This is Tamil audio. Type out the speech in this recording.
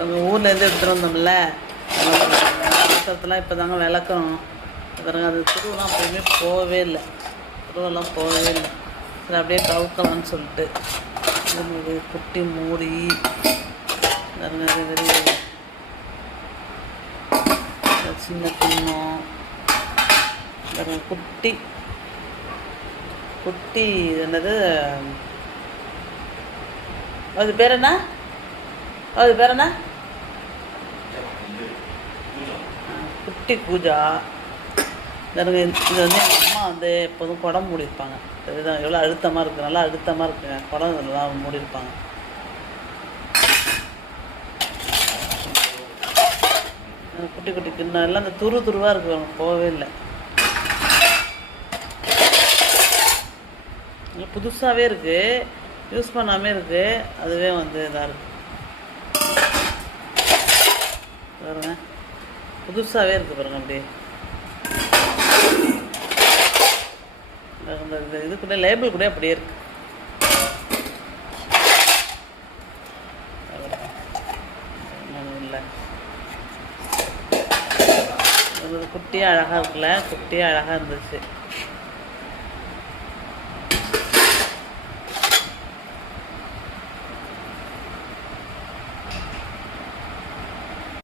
எங்கள் ஊர்லேருந்து எடுத்துகிட்டு வந்தோம்ல பாத்திரத்தெலாம் இப்போ தாங்க விளக்கணும். பாருங்க அது துருவெலாம் அப்போயுமே போகவே இல்லை, துருவெல்லாம் போகவே இல்லை. சரி அப்படியே கவுக்கலான்னு சொல்லிட்டு இது குட்டி மூடி பாருங்க. அது வெறி சின்ன கிண்ணம் பாருங்க. குட்டி குட்டி என்னது அது பேர் என்ன, அது பேர் என்ன, குட்டி பூஜா பாருங்க. இது வந்து எங்கள் அம்மா வந்து எப்போதும் குடம் மூடியிருப்பாங்க. இதுதான் எவ்வளோ அழுத்தமாக இருக்குது, நல்லா அழுத்தமாக இருக்குங்க குடம். இதில் தான் மூடியிருப்பாங்க. குட்டி குட்டி கிண்ணம் எல்லாம் இந்த துருவாக இருக்குது, அவங்க போகவே இல்லை. புதுசாகவே இருக்குது, யூஸ் பண்ணாமே இருக்குது. அதுவே வந்து இதாக இருக்குது பாருங்க, புதுசாகவே இருக்குது பாருங்க. அப்படியே இந்த இது கூட லேபிள் கூட அப்படியே இருக்குது. இல்லை குட்டியாக அழகாக இருக்குல்ல, குட்டியாக அழகாக இருந்துச்சு.